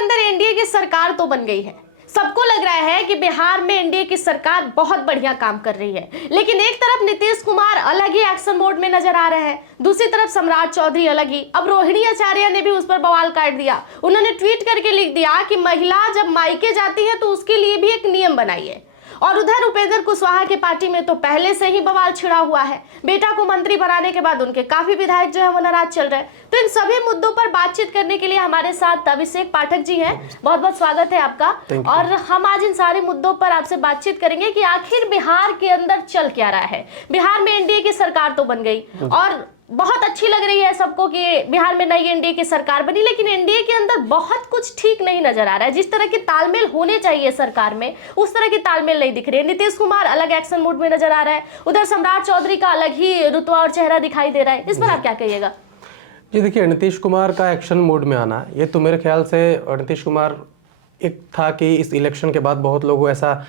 अंदर एनडीए की सरकार तो बन गई है, सबको लग रहा है कि बिहार में एनडीए की सरकार बहुत बढ़िया काम कर रही है, लेकिन एक तरफ नीतीश कुमार अलग ही एक्शन मोड में नजर आ रहे हैं, दूसरी तरफ सम्राट चौधरी अलग ही। अब रोहिणी आचार्य ने भी उस पर बवाल काट दिया। उन्होंने ट्वीट करके लिख दिया कि महिला जब मायके जाती है तो उसके लिए भी एक नियम बनाइए। और उधर उपेंद्र कुशवाहा की पार्टी में तो पहले से ही बवाल छिड़ा हुआ है। बेटा को मंत्री बनाने के बाद उनके काफी विधायक जो है वो नाराज चल रहे हैं। तो इन सभी मुद्दों पर बातचीत करने के लिए हमारे साथ अभिषेक पाठक जी हैं। बहुत बहुत स्वागत है आपका। और हम आज इन सारे मुद्दों पर आपसे बातचीत करेंगे कि आखिर बिहार के अंदर चल क्या रहा है। बिहार में एनडीए की सरकार तो बन गई और बहुत अच्छी लग रही है सबको कि बिहार में नई एनडीए की सरकार बनी, लेकिन एनडीए के अंदर बहुत कुछ ठीक नहीं नजर आ रहा है। जिस तरह की तालमेल होने चाहिए सरकार में, उस तरह की तालमेल नहीं दिख रही है। नीतीश कुमार अलग एक्शन मोड में नजर आ रहा है, उधर सम्राट चौधरी का अलग ही रुतबा और चेहरा दिखाई दे रहा है। इस पर आप क्या कहिएगा? जी देखिए, नीतीश कुमार का एक्शन मोड में आना, ये तो मेरे ख्याल से नीतीश कुमार एक था कि इस इलेक्शन के बाद बहुत लोग ऐसा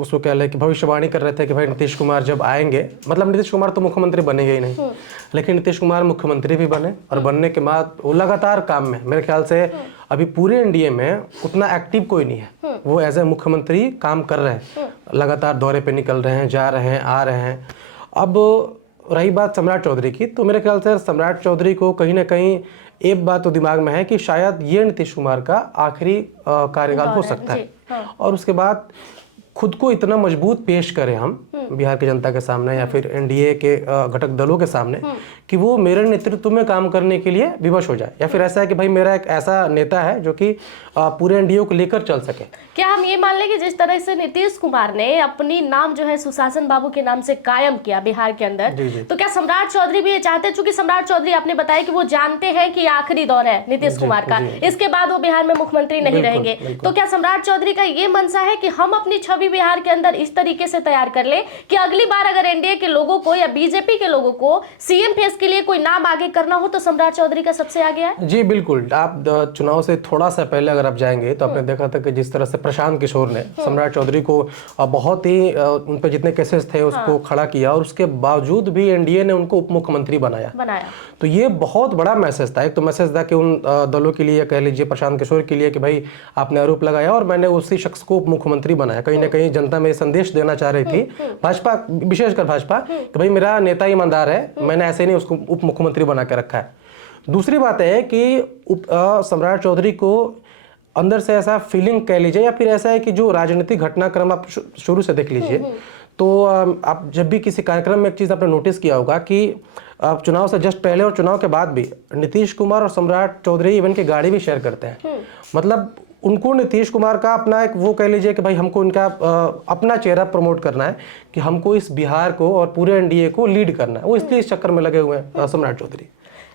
उसको कह लें कि भविष्यवाणी कर रहे थे कि भाई नीतीश कुमार जब आएंगे, मतलब नीतीश कुमार तो मुख्यमंत्री बनेंगे ही नहीं, लेकिन नीतीश कुमार मुख्यमंत्री भी बने और बनने के बाद वो लगातार काम में, मेरे ख्याल से अभी पूरे एनडीए में उतना एक्टिव कोई नहीं है। वो एज ए मुख्यमंत्री काम कर रहे हैं, लगातार दौरे पे निकल रहे हैं, जा रहे हैं, आ रहे हैं। अब रही बात सम्राट चौधरी की, तो मेरे ख्याल से सम्राट चौधरी को कहीं ना कहीं एक बात तो दिमाग में है कि शायद ये नीतीश कुमार का आखिरी कार्यकाल हो सकता है। और उसके बाद खुद को इतना मजबूत पेश करें हम बिहार की जनता के सामने या फिर एनडीए के घटक दलों के सामने कि वो मेरे नेतृत्व में काम करने के लिए विवश हो जाए, या फिर ऐसा है कि भाई मेरा एक ऐसा नेता है जो कि पूरे एनडीए को लेकर चल सके। क्या हम ये मान लें कि जिस तरह से नीतीश कुमार ने अपनी नाम जो है सुशासन बाबू के नाम से कायम किया बिहार के अंदर, तो क्या सम्राट चौधरी भी ये चाहते हैं? चूंकि सम्राट चौधरी आपने बताया कि वो जानते हैं कि आखिरी दौर है नीतीश कुमार का, इसके बाद वो बिहार में मुख्यमंत्री नहीं रहेंगे, तो क्या सम्राट चौधरी का ये मंशा है कि हम अपनी छवि बिहार के अंदर इस तरीके से तैयार कर ले कि अगली बार अगर एनडीए के लोगों को या बीजेपी के लोगों को सीएम फेस के लिए कोई नाम आगे करना हो तो सम्राट चौधरी का सबसे आगे है? जी बिल्कुल। आप चुनाव से थोड़ा सा पहले अगर आप जाएंगे तो आपने देखा था कि जिस तरह से प्रशांत किशोर ने सम्राट चौधरी को बहुत ही उन पर जितने केसेस थे उसको खड़ा किया, और उसके बावजूद भी एनडीए ने उनको उप मुख्यमंत्री बनाया। तो ये बहुत बड़ा मैसेज था। एक तो मैसेज था कि उन दलों के लिए, कह लीजिए प्रशांत किशोर के लिए, कि भाई आपने आरोप लगाया और मैंने उसी शख्स को उप मुख्यमंत्री बनाया। कहीं ना कहीं जनता में संदेश देना चाह रही थी, भाजपा विशेषकर भाजपा, कि भाई मेरा नेता ईमानदार है, मैंने ऐसे नहीं उसको उप मुख्यमंत्री बना के रखा है। दूसरी बात है कि सम्राट चौधरी को अंदर से ऐसा फीलिंग कह लीजिए, या फिर ऐसा है कि जो राजनीतिक घटनाक्रम आप शुरू से देख लीजिए, तो आप जब भी किसी कार्यक्रम में एक चीज़ आपने नोटिस किया होगा कि आप चुनाव से जस्ट पहले और चुनाव के बाद भी नीतीश कुमार और सम्राट चौधरी इवन की गाड़ी भी शेयर करते हैं। मतलब उनको नीतीश कुमार का अपना एक वो कह लीजिए कि भाई हमको इनका अपना चेहरा प्रमोट करना है, कि हमको इस बिहार को और पूरे एनडीए को लीड करना है। वो इसलिए इस चक्कर में लगे हुए हैं सम्राट चौधरी।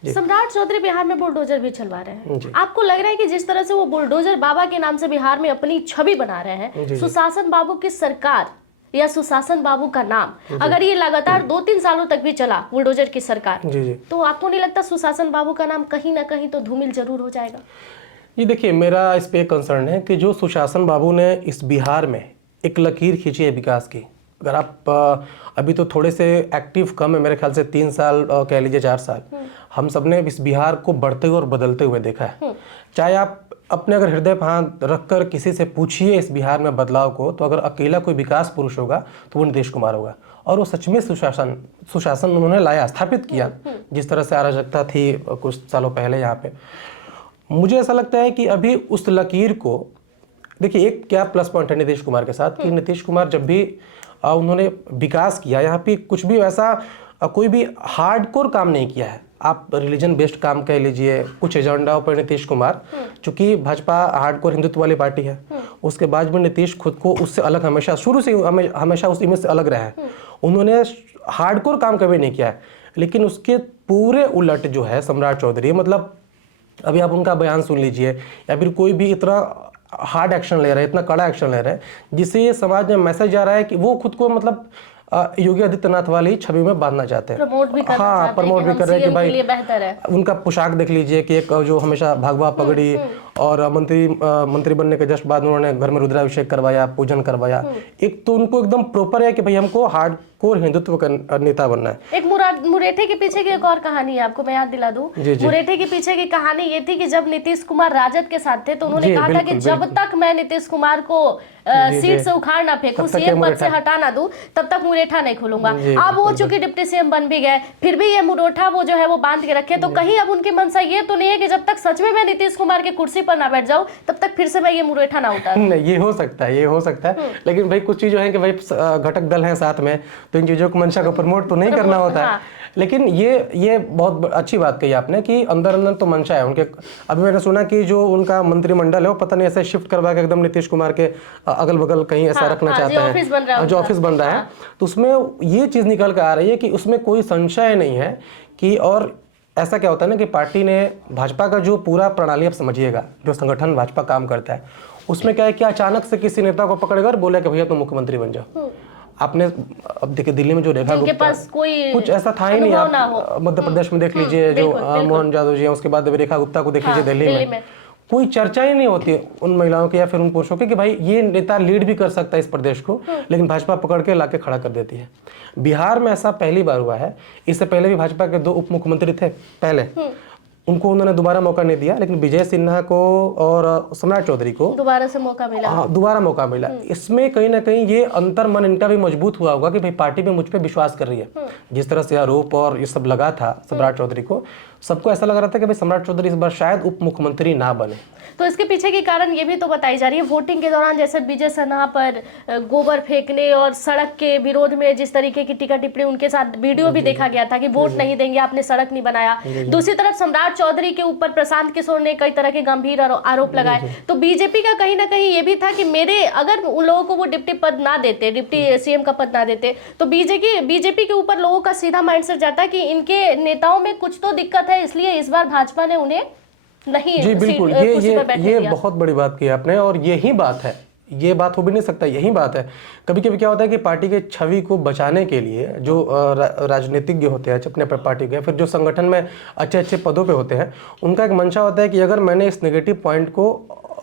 सम्राट चौधरी बिहार में बुलडोजर भी चलवा रहे हैं। आपको लग रहा है कि जिस तरह से वो बुलडोजर बाबा के नाम से बिहार में अपनी छवि बना रहे हैं, सुशासन बाबू की सरकार या सुशासन बाबू का नाम अगर ये लगातार 2-3 सालों तक भी चला, बुलडोजर की सरकार, तो आपको नहीं लगता सुशासन बाबू का नाम कहीं ना कहीं तो धूमिल जरूर हो जाएगा? ये देखिए, मेरा इस पे कंसर्न है कि जो सुशासन बाबू ने इस बिहार में एक लकीर खींची है विकास की। अगर आप अभी तो थोड़े से एक्टिव कम है, मेरे ख्याल से 3 साल कह लीजिए 4 साल, हम सबने इस बिहार को बढ़ते हुए और बदलते हुए देखा है। चाहे आप अपने अगर हृदय पर हाथ रखकर किसी से पूछिए इस बिहार में बदलाव को, तो अगर अकेला कोई विकास पुरुष होगा तो वो नीतीश कुमार होगा। और वो सच में सुशासन उन्होंने लाया, स्थापित किया। जिस तरह से अराजकता थी कुछ सालों पहले यहाँ पे, मुझे ऐसा लगता है कि अभी उस लकीर को देखिए, एक क्या प्लस पॉइंट है नीतीश कुमार के साथ कि नीतीश कुमार जब भी उन्होंने विकास किया, यहाँ पे कुछ भी ऐसा कोई भी हार्डकोर काम नहीं किया है। आप रिलीजन बेस्ड काम कह लीजिए, कुछ एजेंडाओं पर नीतीश कुमार, चूंकि भाजपा हार्डकोर हिंदुत्व वाली पार्टी है, उसके बाद भी नीतीश खुद को उससे अलग हमेशा शुरू से हमेशा उस इमेज से अलग रहा है। उन्होंने हार्डकोर काम कभी नहीं किया है। लेकिन उसके पूरे उलट जो है सम्राट चौधरी, मतलब अभी आप उनका बयान सुन लीजिए, या फिर कोई भी इतना हार्ड एक्शन ले रहे हैं, इतना कड़ा एक्शन ले रहे हैं, जिससे ये समाज में मैसेज जा रहा है कि वो खुद को मतलब योगी आदित्यनाथ वाली छवि में बांधना चाहते हैं, प्रमोट भी करना चाहते हैं, प्रमोट भी कर रहे हैं कि भाई बेहतर है। उनका पोशाक देख लीजिए कि एक जो हमेशा भगवा पगड़ी, और मंत्री बनने के जस्ट बाद उन्होंने घर में रुद्राभिषेक करवाया, पूजन करवाया। एक तो उनको एकदम प्रॉपर है कि भाई हमको हार्ड कोर हिंदुत्व का नेता बनना है। एक मुरेठे के पीछे की एक और कहानी है, आपको मैं याद दिला दूं। मुरेठे के पीछे की कहानी ये थी कि जब नीतीश कुमार राजद के साथ थे तो उन्होंने कहा था कि जब तक मैं नीतीश कुमार को सीट से उखाड़ ना फेंकूं, सीएम पद से हटा ना दूं, तब तक मुरेठा नहीं खोलूंगा। अब वो चूंकि डिप्टी सीएम बन भी गए, फिर भी ये मुरेठा वो जो है वो बांध के रखे। तो कहीं अब उनकी मंशा ये तो नहीं है कि जब तक सच में मैं नीतीश कुमार की कुर्सी पर ना बैठ जाऊं तब तक फिर से मैं ये मुरेठा ना उतारूं? नहीं, ये हो सकता है, ये हो सकता है, लेकिन भाई कुछ चीज़ें हैं कि भाई घटक दल हैं साथ में, तो इन चीज़ों को मंशा को प्रमोट तो नहीं करना होता है। लेकिन ये बहुत अच्छी बात कही आपने कि अंदर अंदर तो मंशा है उनके। अभी मैंने सुना कि जो उनका मंत्रिमंडल है वो पता नहीं ऐसे शिफ्ट करवा के एकदम नीतीश कुमार के अगल बगल कहीं ऐसा रखना चाहते हैं, जो ऑफिस बन रहा है। तो उसमें ये चीज़ निकल कर आ रही है कि उसमें कोई संशय नहीं है कि, और ऐसा क्या होता है ना कि पार्टी ने भाजपा का जो पूरा प्रणाली, आप समझिएगा जो संगठन भाजपा काम करता है उसमें क्या है कि अचानक से किसी नेता को पकड़कर बोला कि भैया तुम मुख्यमंत्री बन जाओ। आपने अब देखिए दिल्ली में जो रेखा गुप्ता, कुछ ऐसा था ही नहीं। आप मध्य प्रदेश में देख लीजिए जो मोहन यादव जी हैं, उसके बाद रेखा गुप्ता को देख लीजिए दिल्ली में कोई चर्चा ही नहीं होती उन महिलाओं की या फिर उन पुरुषों की कि भाई ये नेता लीड भी कर सकता है इस प्रदेश को, लेकिन भाजपा पकड़ के लाके खड़ा कर देती है। बिहार में ऐसा पहली बार हुआ है। इससे पहले भी भाजपा के 2 उप मुख्यमंत्री थे पहले, उनको उन्होंने दोबारा मौका नहीं दिया, लेकिन विजय सिन्हा को और सम्राट चौधरी को दोबारा से मौका मिला। हाँ, दोबारा मौका मिला। इसमें कहीं ना कहीं ये अंतर मन इनका भी मजबूत हुआ होगा कि भाई पार्टी में मुझ पे विश्वास कर रही है। जिस तरह से आरोप और ये सब लगा था सम्राट चौधरी को, सबको ऐसा लग रहा था कि भाई सम्राट चौधरी इस बार शायद उप मुख्यमंत्री ना बने। तो इसके पीछे की कारण ये भी तो बताई जा रही है, वोटिंग के दौरान जैसे विजय सिन्हा पर गोबर फेंकने और सड़क के विरोध में जिस तरीके की टिका टिप्पणी, उनके साथ वीडियो भी देखा गया था कि वोट नहीं देंगे, आपने सड़क नहीं बनाया। दूसरी तरफ सम्राट चौधरी के ऊपर प्रशांत किशोर ने कई तरह के गंभीर आरोप लगाए। तो बीजेपी का कहीं ना कहीं ये भी था कि मेरे अगर उन लोगों को वो डिप्टी पद ना देते, डिप्टी सीएम का पद ना देते, तो बीजेपी के ऊपर लोगों का सीधा माइंडसेट जाता है कि इनके नेताओं में कुछ तो दिक्कत है, इसलिए इस बार भाजपा ने उन्हें नहीं। जी बिल्कुल, ये बहुत बड़ी बात की आपने, और यही बात है, ये बात हो भी नहीं सकता, यही बात है। कभी कभी क्या होता है कि पार्टी के छवि को बचाने के लिए जो राजनीतिज्ञ होते हैं अपने पार्टी के, फिर जो संगठन में अच्छे अच्छे पदों पे होते हैं, उनका एक मंशा होता है कि अगर मैंने इस नेगेटिव पॉइंट को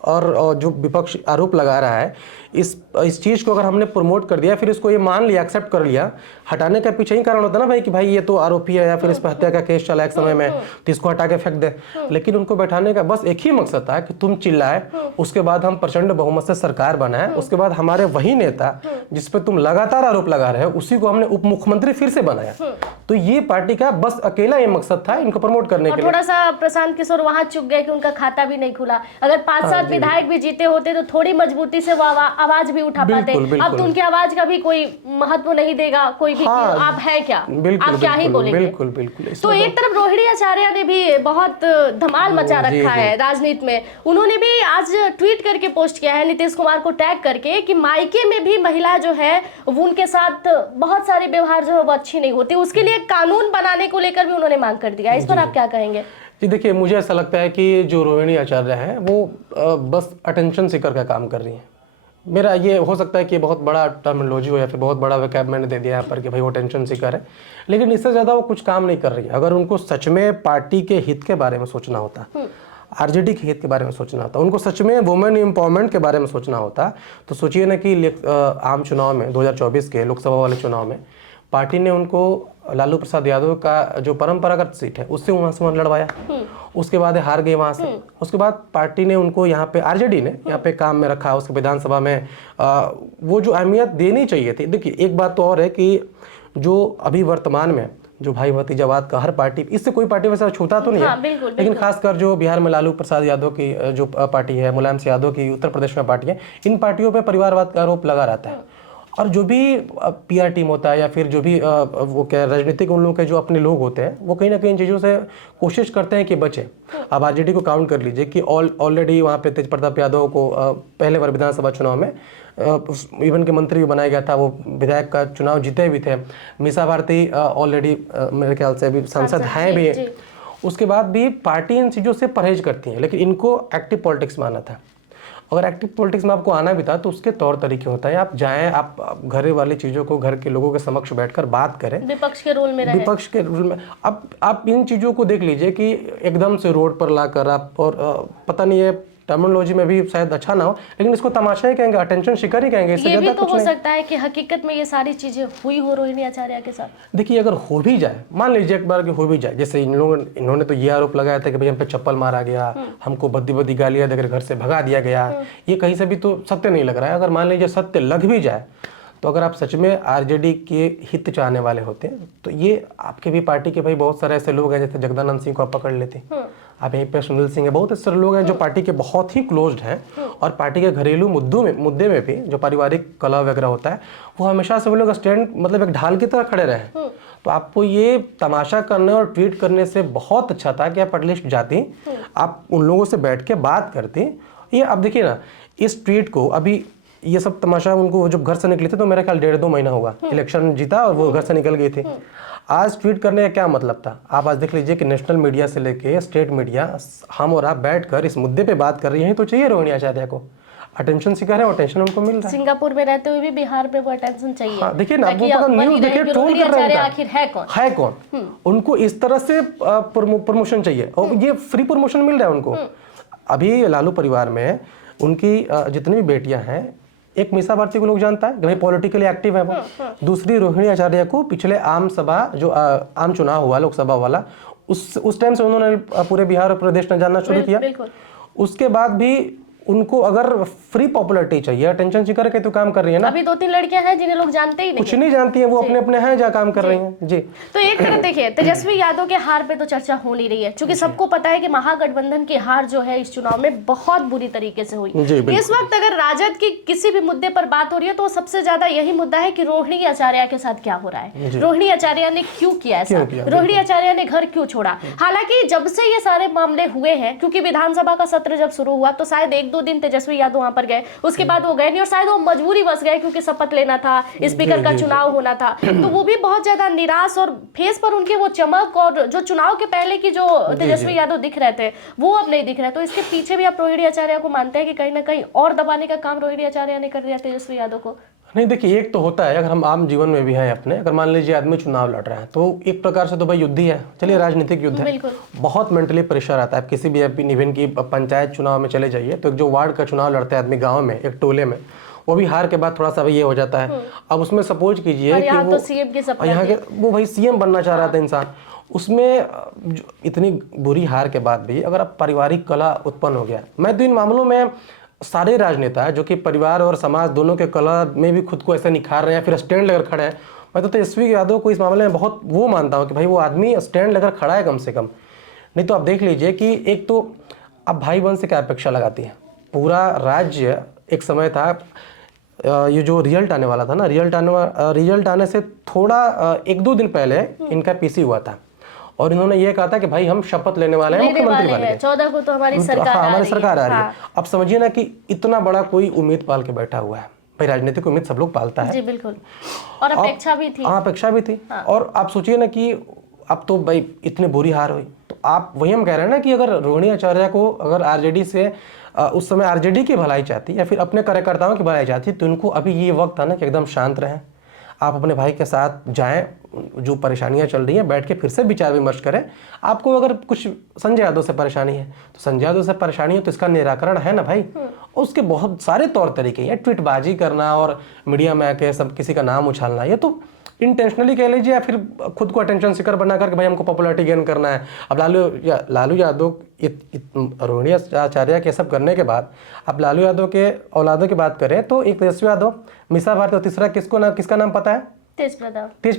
और जो विपक्ष आरोप लगा रहा है इस चीज़ को अगर हमने प्रमोट कर दिया, फिर इसको ये मान लिया, एक्सेप्ट कर लिया, हटाने का पीछे ही कारण होता है ना भाई कि भाई ये तो आरोपी है या फिर इस पर हत्या का केस चला एक समय में, तो इसको हटा के फेंक दे। लेकिन उनको बैठाने का बस एक ही मकसद था कि तुम चिल्लाए, उसके बाद हम प्रचंड बहुमत से सरकार बनाए, उसके बाद हमारे वही नेता जिस पे तुम लगातार आरोप लगा रहे हो उसी को हमने उप मुख्यमंत्री फिर से बनाया। तो ये पार्टी का बस अकेला ये मकसद था, इनको प्रमोट करने के लिए। थोड़ा सा प्रशांत किशोर वहां चुक गए कि उनका खाता भी नहीं खुला। अगर 5-7 विधायक भी जीते होते तो थोड़ी मजबूती से वो आवाज भी उठा पाते। अब तो उनकी आवाज का भी कोई महत्व नहीं देगा कोई भी। आप है क्या, आप क्या ही बोलेंगे। बिल्कुल बिल्कुल। तो एक तरफ रोहिणी आचार्य ने भी बहुत धमाल मचा रखा है राजनीति में। उन्होंने भी आज ट्वीट करके पोस्ट किया है नीतीश कुमार को टैग करके कि मायके में भी महिला जो है वो उनके साथ बहुत सारे व्यवहार जो है वो अच्छी नहीं होती, उसके लिए कानून बनाने को लेकर भी उन्होंने मांग कर दिया। इस पर आप क्या कहेंगे? जी देखिए, मुझे ऐसा लगता है कि जो रोहिणी आचार्य हैं वो बस अटेंशन सीकर का काम कर रही हैं। मेरा ये हो सकता है कि बहुत बड़ा टर्मिनोलॉजी हो या फिर बहुत बड़ा वैकेब मैंने दे दिया यहाँ पर कि भाई वो टेंशन सीकर है, लेकिन इससे ज़्यादा वो कुछ काम नहीं कर रही है। अगर उनको सच में पार्टी के हित के बारे में सोचना होता, आरजेडी के हित के बारे में सोचना होता, उनको सच में वुमेन एम्पावरमेंट के बारे में सोचना होता, तो सोचिए ना कि आम चुनाव में 2024 के लोकसभा वाले चुनाव में पार्टी ने उनको लालू प्रसाद यादव का जो परंपरागत सीट है उससे वहाँ से लड़वाया, उसके बाद हार गए वहाँ से। उसके बाद पार्टी ने उनको यहाँ पे, आरजेडी ने यहाँ पे काम में रखा, उसके विधानसभा में वो जो अहमियत देनी चाहिए थी। देखिए एक बात तो और है कि जो अभी वर्तमान में जो भाई भतीजावाद का हर पार्टी, इससे कोई पार्टी वैसे छूता तो नहीं है, लेकिन खासकर जो बिहार में लालू प्रसाद यादव की जो पार्टी है, मुलायम सिंह यादव की उत्तर प्रदेश में पार्टी है, इन पार्टियों पर परिवारवाद का आरोप लगा रहता है। और जो भी पीआर टीम होता है या फिर जो भी वो क्या राजनीतिक उन लोगों के जो अपने लोग होते हैं, वो कहीं ना कहीं इन चीज़ों से कोशिश करते हैं कि बचे। अब आरजेडी को काउंट कर लीजिए कि ऑलरेडी वहाँ पे तेज प्रताप यादव को पहले बार विधानसभा चुनाव में इवन के मंत्री भी बनाया गया था, वो विधायक का चुनाव जीते भी थे। मीसा भारती ऑलरेडी मेरे ख्याल से अभी सांसद हैं भी। उसके बाद भी पार्टी इन चीज़ों से परहेज करती है, लेकिन इनको एक्टिव पॉलिटिक्स में आना था। अगर एक्टिव पॉलिटिक्स में आपको आना भी था तो उसके तौर तरीके होता है, आप जाएं, आप घर वाली चीज़ों को घर के लोगों के समक्ष बैठकर बात करें, विपक्ष के रोल में रहें। विपक्ष के रोल में अब आप इन चीज़ों को देख लीजिए कि एकदम से रोड पर लाकर आप, और पता नहीं है टर्मिनोलॉजी में भी शायद अच्छा ना हो, लेकिन इसको तमाशा ही कहेंगे, अटेंशन शिकर ही कहेंगे, इससे ये भी ज्यादा तो कुछ हो नहीं। सकता है कि हकीकत में ये सारी चीजें हुई हो रोहिणी आचार्य के साथ। देखिए अगर हो भी जाए, मान लीजिए एक बार कि हो भी जाए, जैसे इन्होंने तो ये आरोप लगाया था कि भाई हम पे चप्पल मारा गया, हमको बद्दी बद्दी गालियां देकर घर से भगा दिया गया, ये कहीं से भी तो सत्य नहीं लग रहा है। अगर मान लीजिए सत्य लग भी जाए, तो अगर आप सच में आरजेडी के हित चाहने वाले होते हैं तो ये आपके भी पार्टी के भाई बहुत सारे ऐसे लोग हैं, जैसे जगदानंद सिंह को आप पकड़ लेते, आप यहीं पे सुनील सिंह है, बहुत ऐसे लोग हैं जो पार्टी के बहुत ही क्लोज्ड हैं और पार्टी के घरेलू मुद्दे में भी जो पारिवारिक कलह वगैरह होता है वो हमेशा से वो लोग स्टैंड मतलब एक ढाल की तरह खड़े रहे। तो आपको ये तमाशा करने और ट्वीट करने से बहुत अच्छा था कि आप एटलीस्ट जाती, आप उन लोगों से बैठ के बात करती। ये अब देखिए ना, इस ट्वीट को अभी ये सब तमाशा उनको जब घर से निकले थे तो मेरा ख्याल 1.5-2 महीना होगा, इलेक्शन जीता और वो घर से निकल गए थे। आज ट्वीट करने का क्या मतलब था? आप आज देख लीजिए कि नेशनल मीडिया से लेके स्टेट मीडिया, हम और आप बैठकर इस मुद्दे पे बात कर रही हैं, तो चाहिए रोहिणी आचार्य को अटेंशन सिखा रहे हैं, अटेंशन उनको मिल रहा है। सिंगापुर में रहते हुए भी बिहार में वो अटेंशन चाहिए। हाँ, देखिए ना, वो पता न्यूज़ देखिए ट्रोल कर रहे हैं, आखिर है कौन, उनको इस तरह से प्रमोशन चाहिए और ये फ्री प्रमोशन मिल रहा है उनको। अभी लालू परिवार में उनकी जितनी भी बेटियां हैं, एक मीसा भारती को लोग जानता है, भाई पॉलिटिकली एक्टिव है वो। दूसरी रोहिणी आचार्य को पिछले आम सभा जो आम चुनाव हुआ लोकसभा वाला, उस टाइम से उन्होंने पूरे बिहार और प्रदेश में जानना शुरू किया। उसके बाद भी उनको अगर फ्री पॉपुलैरिटी चाहिए, अटेंशन सीकर के तो काम कर रही है ना। अभी 2-3 लड़कियां हैं जिन्हें लोग जानते ही नहीं, कुछ नहीं जानती हैं, वो अपने अपने हैं जहाँ काम कर रही हैं जी। तो एक तरफ देखिए तेजस्वी यादव के हार पे तो चर्चा हो नहीं रही है, क्योंकि सबको पता है कि महागठबंधन की हार जो है इस चुनाव में बहुत बुरी तरीके से हुई। इस वक्त अगर राजद की किसी भी मुद्दे पर बात हो रही है तो सबसे ज्यादा यही मुद्दा है कि रोहिणी आचार्य के साथ क्या हो रहा है, रोहिणी आचार्य ने क्यों किया ऐसा, रोहिणी आचार्य ने घर क्यों छोड़ा। हालांकि जब से ये सारे मामले हुए हैं, क्योंकि विधानसभा का सत्र जब शुरू हुआ तो शायद 1-2 दिन तेजस्वी यादव वहां पर गए, उसके बाद वो गए नहीं और शायद वो मजबूरी बस गए क्योंकि शपथ लेना था, स्पीकर का चुनाव होना था, तो वो भी बहुत ज्यादा निराश और फेस पर उनके वो चमक और जो चुनाव के पहले की जो तेजस्वी यादव दिख रहे थे वो अब नहीं दिख रहे। तो इसके पीछे भी आप रोहिणी आचार्य को मानते हैं कि कहीं ना कहीं और दबाने का काम रोहिणी आचार्य ने कर दिया तेजस्वी यादव को? नहीं, देखिए एक तो होता है, अगर हम आम जीवन में भी हैं अपने, अगर मान लीजिए आदमी चुनाव लड़ रहा है तो एक प्रकार से तो भाई युद्ध ही है, चलिए राजनीतिक युद्ध है, बहुत मेंटली प्रेशर आता है। किसी भी इवन की पंचायत चुनाव में चले जाइए तो जो वार्ड का चुनाव लड़ते हैं आदमी गाँव में एक टोले में, वो भी हार के बाद थोड़ा सा ये हो जाता है। अब उसमें सपोज कीजिए कि वो यहाँ के वो भाई सीएम बनना चाह रहा था इंसान, उसमें इतनी बुरी हार के बाद भी अगर अब पारिवारिक कलह उत्पन्न हो गया, मैं तो इन मामलों में सारे राजनेता जो कि परिवार और समाज दोनों के कला में भी खुद को ऐसे निखार रहे हैं, फिर स्टैंड लेकर खड़े हैं, मैं तो तेजस्वी यादव को इस मामले में बहुत वो मानता हूँ कि भाई वो आदमी स्टैंड लेकर खड़ा है कम से कम। नहीं तो आप देख लीजिए कि एक तो अब भाई बहन से क्या अपेक्षा लगाती है, पूरा राज्य एक समय था, ये जो रिजल्ट आने वाला था ना, रिजल्ट आने से थोड़ा 1-2 दिन पहले इनका पीसी हुआ था और इन्होंने ये कहा था कि भाई हम शपथ लेने वाले हैं मुख्यमंत्री बन के, 14 को तो हमारी सरकार आ रही है। अब समझिए ना कि इतना बड़ा कोई उम्मीद पाल के बैठा हुआ है, भाई राजनीतिक उम्मीद सब लोग पालता है जी बिल्कुल, और अपेक्षा भी थी। हाँ, अपेक्षा भी थी। और आप सोचिए ना कि अब तो भाई इतनी बुरी हार हुई, तो आप वही हम कह रहे हैं ना कि अगर रोहिणी आचार्य को अगर आरजेडी से उस समय आरजेडी की भलाई चाहती या फिर अपने कार्यकर्ताओं की भलाई चाहती तो इनको अभी ये वक्त था ना कि एकदम शांत रहें, आप अपने भाई के साथ जाएं, जो परेशानियां चल रही हैं बैठ के फिर से विचार विमर्श करें। आपको अगर कुछ संजय यादव से परेशानी है तो संजय यादव से परेशानी है तो इसका निराकरण है ना भाई, उसके बहुत सारे तौर तरीके हैं। ट्वीटबाजी करना और मीडिया में आके सब किसी का नाम उछालना, ये तो इंटेंशनली कह लीजिए या फिर खुद को अटेंशन सीकर बना करके भाई हमको पॉपुलैरिटी गेन करना है। अब लालू यादव रोहिणी आचार्य के सब करने के बाद अब लालू यादव के औलादों की बात करें तो एक तेजस्वी यादव, मीसा भारती और तीसरा किसका नाम पता है? तेज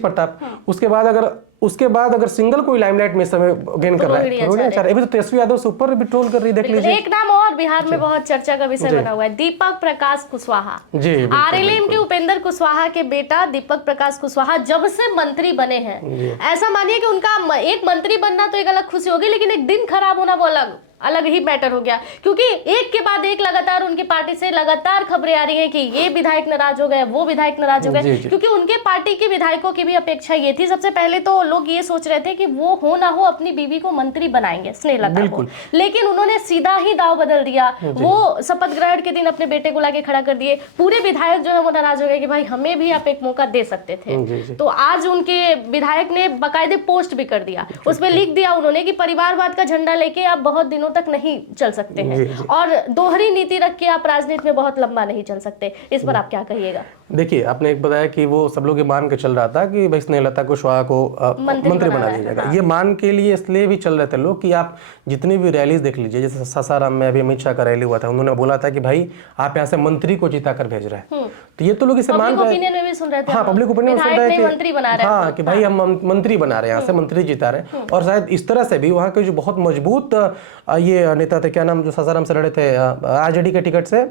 प्रताप। उसके बाद अगर सिंगल कोई लाइमलाइट में समय गेन कर रहा है रोहिणी आचार्य, अभी तो तेजस्वी यादव से ऊपर भी ट्रोल कर रही है, देख लीजिए। एक नाम और बिहार में बहुत चर्चा का विषय बना हुआ है, दीपक प्रकाश कुशवाहा जी। आरएलएम के उपेंद्र कुशवाहा के बेटा दीपक प्रकाश कुशवाहा जब से मंत्री बने हैं, ऐसा मानिए कि उनका एक मंत्री बनना तो एक अलग खुशी होगी, लेकिन एक दिन खराब होना वो अलग ही मैटर हो गया, क्योंकि एक के बाद एक लगातार उनकी पार्टी से लगातार खबरें आ रही हैं कि ये विधायक नाराज हो गए, वो विधायक नाराज हो गए, क्योंकि उनके पार्टी के विधायकों की भी अपेक्षा ये थी। सबसे पहले तो लोग ये सोच रहे थे कि वो हो ना हो अपनी बीवी को मंत्री बनाएंगे, स्नेहलता को, लेकिन उन्होंने सीधा ही दाव बदल दिया। वो शपथ ग्रहण के दिन अपने बेटे को लाके खड़ा कर दिए। पूरे विधायक जो है वो नाराज हो गए कि भाई हमें भी आप एक मौका दे सकते थे। तो आज उनके विधायक ने बाकायदे पोस्ट भी कर दिया, उसमें लिख दिया उन्होंने कि परिवारवाद का झंडा लेके आप बहुत दिनों तक नहीं चल सकते हैं और दोहरी नीति रख के आप राजनीति में बहुत लंबा नहीं चल सकते। इस पर आप क्या कहिएगा? देखिए, आपने एक बताया कि वो सब लोग ये मान के चल रहा था कि भाई स्नेहलता कुशवाहा को मंत्री बना दिया जाएगा। ये मान के लिए इसलिए भी चल रहे थे लोग कि आप जितनी भी रैलीज देख लीजिए, जैसे सासाराम में अभी अमित शाह का रैली हुआ था, उन्होंने बोला था कि भाई आप यहाँ से मंत्री को जिता कर भेज रहे हैं। तो ये तो लोग इसे मान रहे हैं। हाँ, पब्लिक ओपिनियन सुन रहे थे, हाँ, कि भाई हम मंत्री बना रहे हैं, यहाँ से मंत्री जिता रहे हैं। और शायद इस तरह से भी वहाँ के जो बहुत मजबूत ये नेता थे, क्या नाम, जो सासाराम से लड़े थे आरजेडी के टिकट से,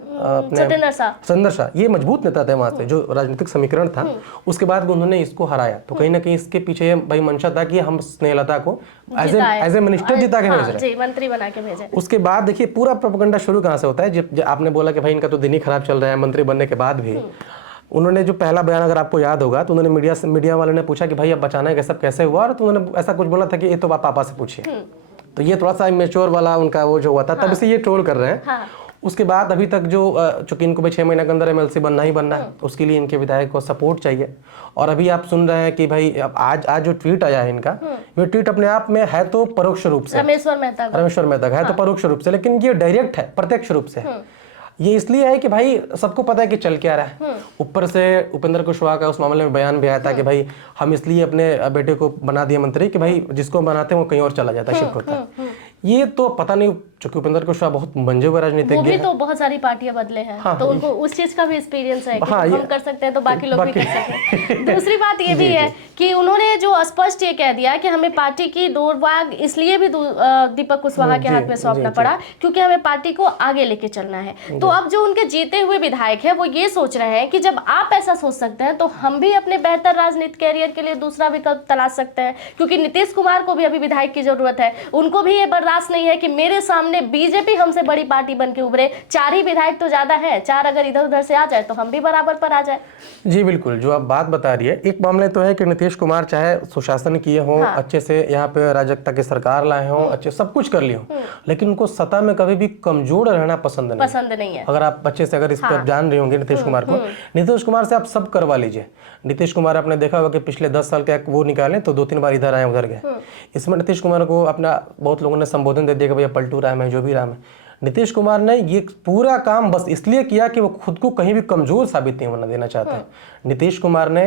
सतेंद्र शाह, ये मजबूत नेता थे वहाँ से, जो राजनीतिक समीकरण था, उसके बाद उन्होंने इसको हराया। तो कहीं ना कहीं इसके पीछे भाई मंशा था कि हम स्नेहलता को एज ए मिनिस्टर जिता के भेज रहे हैं, मंत्री बना के भेजे। उसके बाद देखिए पूरा प्रोपेगेंडा शुरू कहाँ से होता है। जब आपने बोला कि भाई इनका तो दिन ही खराब चल रहा है, मंत्री बनने के बाद भी उन्होंने जो पहला बयान, अगर आपको याद होगा, तो उन्होंने मीडिया वाले ने पूछा कि भाई अब बचाना है, सब कैसे हुआ, और तो उन्होंने ऐसा कुछ बोला था कि ये तो आप पापा से पूछिए। तो ये थोड़ा सा इमेच्योर वाला उनका वो जो हुआ था, तब से ये ट्रोल कर रहे हैं। उसके बाद अभी तक जो चूंकि इनको भी 6 महीने के अंदर एमएलसी बनना ही बनना है, उसके लिए इनके विधायक को सपोर्ट चाहिए। और अभी आप सुन रहे हैं कि भाई अब आज जो ट्वीट आया है इनका, ये ट्वीट अपने आप में है तो परोक्ष रूप से रमेश्वर मेहता का है, तो परोक्ष रूप से, लेकिन ये डायरेक्ट है, प्रत्यक्ष रूप से। ये इसलिए है कि भाई सबको पता है कि चल क्या रहा है। ऊपर से उपेंद्र कुशवाहा का उस मामले में बयान भी आया था कि भाई हम इसलिए अपने बेटे को बना दिए मंत्री कि भाई जिसको बनाते हैं वो कहीं और चला जाता है, शिफ्ट होता है। ये तो पता नहीं, चूंकि उपेंद्र कुशवाहा बहुत मंजे हुए राजनीतिज्ञ हैं, तो बहुत सारी पार्टियां बदले हैं, तो उनको उस चीज का भी एक्सपीरियंस है कि हम कर सकते हैं तो बाकी लोग भी कर सकते हैं। दूसरी बात ये भी है कि उन्होंने जो स्पष्ट ये कह दिया कि हमें पार्टी की दौड़भाग इसलिए भी दीपक कुशवाहा के हाथ में सौंपना पड़ा क्योंकि हमें पार्टी को आगे लेके चलना है। तो अब जो उनके जीते हुए विधायक है वो ये सोच रहे हैं कि जब आप ऐसा सोच सकते हैं तो हम भी अपने बेहतर राजनीतिक कैरियर के लिए दूसरा विकल्प तलाश सकते हैं, क्योंकि नीतीश कुमार को भी अभी विधायक की जरूरत है। उनको भी ये बर्दाश्त नहीं है कि मेरे सामने बीजेपी हमसे बड़ी पार्टी बन के उभरे, 4 ही विधायक तो ज्यादा है, 4 अगर इधर उधर से आ जाए तो हम भी बराबर पर आ जाए। जी बिल्कुल, जो आप बात बता रही है, एक मामले तो है कि नीतीश कुमार चाहे सुशासन किए हों, अच्छे से यहाँ पे अराजकता की सरकार लाए हों, अच्छे सब कुछ कर लिए हों, लेकिन उनको सत्ता में कभी भी कमजोर रहना पसंद नहीं है। अगर आप अच्छे से अगर इस पर जान रहे होंगे नीतीश कुमार को, नीतीश कुमार से आप सब करवा लीजिए। नीतीश कुमार आपने देखा होगा कि पिछले 10 साल का वो निकाले तो 2-3 बार इधर आए उधर गए। इसमें नीतीश कुमार को अपना बहुत लोगों ने संबोधन दे दिया कि भैया पलटू राम है, जो भी राम है। नीतीश कुमार ने ये पूरा काम बस इसलिए किया कि वो खुद को कहीं भी कमजोर साबित नहीं होना देना चाहते हैं। नीतीश कुमार ने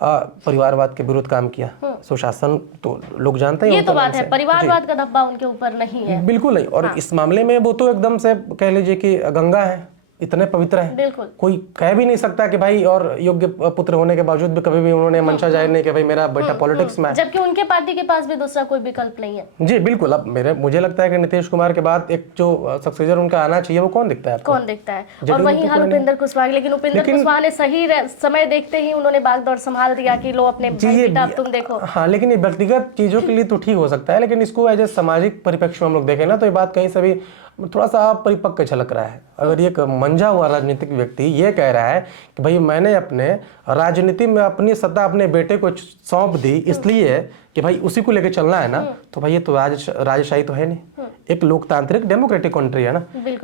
परिवारवाद के विरुद्ध काम किया, सुशासन तो लोग जानते हैं, ये तो बात है, परिवारवाद का धब्बा उनके ऊपर नहीं है, बिल्कुल नहीं। और इस मामले में वो तो एकदम से कह लीजिए कि गंगा है, इतने पवित्र हैं, कोई कह भी नहीं सकता कि भाई, और योग्य पुत्र होने के बावजूद भी कभी भी उन्होंने मंशा जाहिर नहीं कि भाई मेरा बेटा पॉलिटिक्स में है, जबकि उनके पार्टी के पास भी दूसरा कोई विकल्प नहीं है। जी बिल्कुल। अब मुझे लगता है कि नीतीश कुमार के बाद एक जो सक्सेसर उनका आना चाहिए वो कौन दिखता है आपको? कौन दिखता है? और वहीं हाल उपेंद्र कुशवाहा, लेकिन उपेंद्र कुशवाहा ने सही समय देखते ही उन्होंने बागडोर संभाल दिया कि लो अपने बेटा तुम देखो। हाँ, लेकिन ये व्यक्तिगत चीजों के लिए तो ठीक हो सकता है, लेकिन इसको एज ए सामाजिक परिप्रेक्ष्य में हम लोग देखें ना, तो ये बात कहीं से भी थोड़ा सा परिपक्व झलक रहा है। अगर ये मंझा हुआ राजनीतिक व्यक्ति ये कह रहा है कि भाई मैंने अपने राजनीति में अपनी सत्ता अपने बेटे को सौंप दी इसलिए कि भाई उसी को लेके चलना है ना, तो भाई ये तो राजशाही तो है नहीं, एक लोकतांत्रिक डेमोक्रेटिक कंट्री है ना,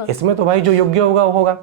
इसमें तो भाई जो योग्य होगा वो होगा।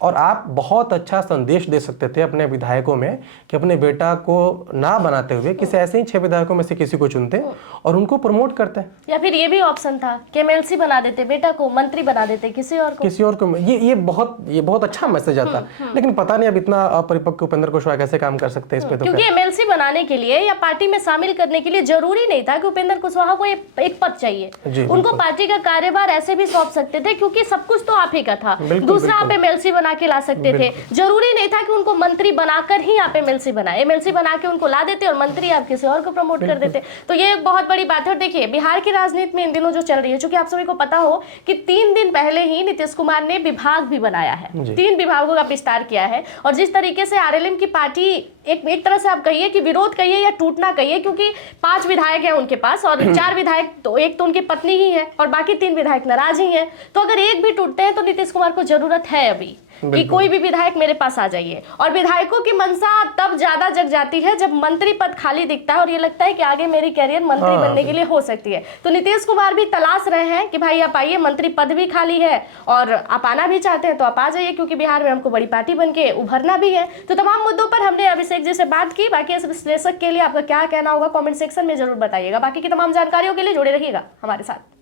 और आप बहुत अच्छा संदेश दे सकते थे अपने विधायकों में कि अपने बेटा को ना बनाते हुए किसी ऐसे ही 6 विधायकों में से किसी को चुनते और उनको प्रमोट करते, या फिर ये भी ऑप्शन था कि एमएलसी बना देते, बेटा को मंत्री बना देते किसी और को। ये बहुत अच्छा मैसेज आता। लेकिन पता नहीं अब इतना अपरिपक्व उपेंद्र कुशवाहा कैसे काम कर सकते हैं इस पे, तो क्योंकि एमएलसी बनाने के लिए या पार्टी में शामिल करने के लिए जरूरी नहीं था कि उपेंद्र कुशवाहा को एक पद चाहिए, उनको पार्टी का कार्यभार ऐसे भी सौंप सकते थे क्योंकि सब कुछ तो आप ही का था। दूसरा आप एमएलसी बना के ला सकते थे, जरूरी नहीं था कि उनको मंत्री बनाकर ही आप एमएलसी बनाए, एमएलसी बना के उनको ला देते और मंत्री आप किसी और को प्रमोट कर देते। तो ये एक बहुत बड़ी बात है। और देखिए बिहार की राजनीति में इन दिनों जो चल रही है, चूंकि आप सभी को पता हो कि 3 दिन पहले ही नीतीश कुमार ने विभाग भी बनाया है, 3 विभागों का विस्तार किया है। और जिस तरीके से आरएलएम की पार्टी एक तरह से आप कहिए कि विरोध कहिए या टूटना कहिए, क्योंकि 5 विधायक हैं उनके पास और 4 विधायक तो एक तो उनकी पत्नी ही है और बाकी 3 विधायक नाराज ही हैं। तो अगर एक भी टूटते हैं तो नीतीश कुमार को जरूरत है अभी कि कोई भी विधायक मेरे पास आ जाइए। और विधायकों की मंशा तब ज्यादा जग जाती है जब मंत्री पद खाली दिखता है और ये लगता है कि आगे मेरी कैरियर मंत्री बनने के लिए हो सकती है। तो नीतीश कुमार भी तलाश रहे हैं कि भाई आप आइए, मंत्री पद भी खाली है और आप आना भी चाहते हैं तो आप आ जाइए, क्योंकि बिहार में हमको बड़ी पार्टी बन के उभरना भी है। तो तमाम मुद्दों पर हमने अभिषेक जी से बात की। बाकी इस विश्लेषक के लिए आपका क्या कहना होगा कमेंट सेक्शन में जरूर बताइएगा। बाकी की तमाम जानकारियों के लिए जुड़े रहिएगा हमारे साथ।